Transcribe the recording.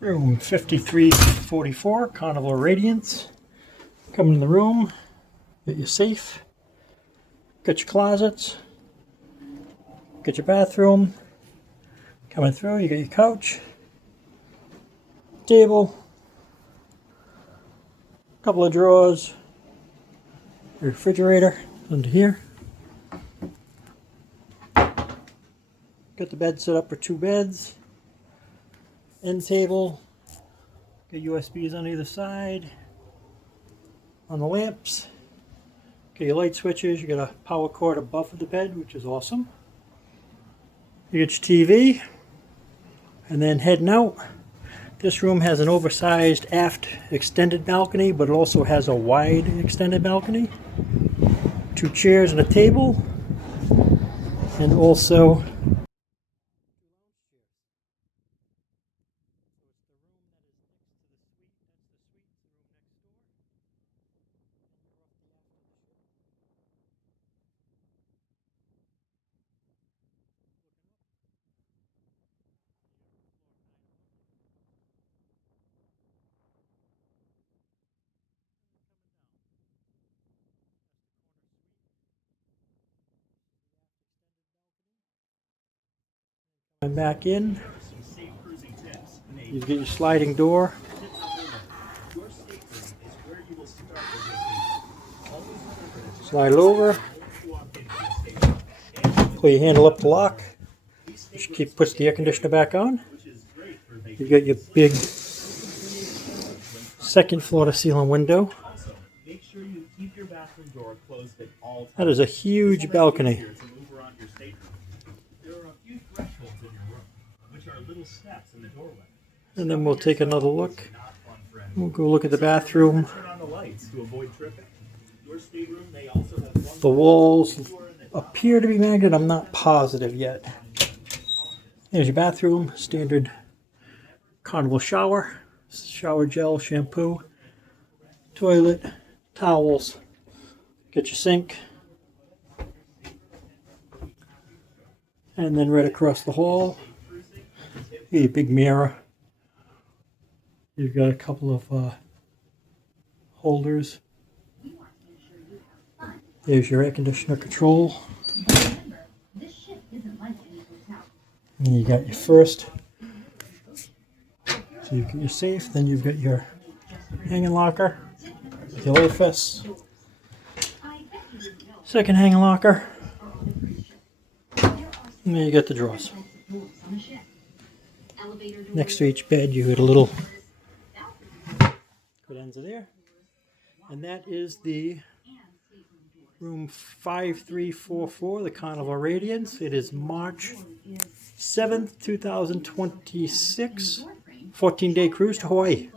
Room 5344, Carnival Radiance. Come in the room, get your safe, got your closets, got your bathroom. Coming through, you got your couch, table, a couple of drawers, your refrigerator under here. Got the bed set up for 2 beds. End table. Got USBs on either side. On the lamps. Got your light switches. You got a power cord above the bed, which is awesome. You got your TV. And then heading out. This room has an oversized aft extended balcony, but it also has a wide extended balcony. 2 chairs and a table. And also I'm back in. You get your sliding door. Slide it over. Pull your handle up to lock. Which puts the air conditioner back on. You've got your big second floor to ceiling window. That is a huge balcony. And then we'll take another look. We'll go look at the bathroom. The walls appear to be magneted. I'm not positive yet. There's your bathroom. Standard Carnival shower. Shower gel, shampoo, toilet, towels. Get your sink. And then right across the hall, a big mirror. You've got a couple of holders. There's your air conditioner control. And you got your first. So you've got your safe, then you've got your hanging locker with your light vests. Second hanging locker. And then you got the drawers. Next to each bed you got a little good ends of there. And that is the room 5344, the Carnival Radiance. It is March 7th, 2026. 14-day cruise to Hawaii.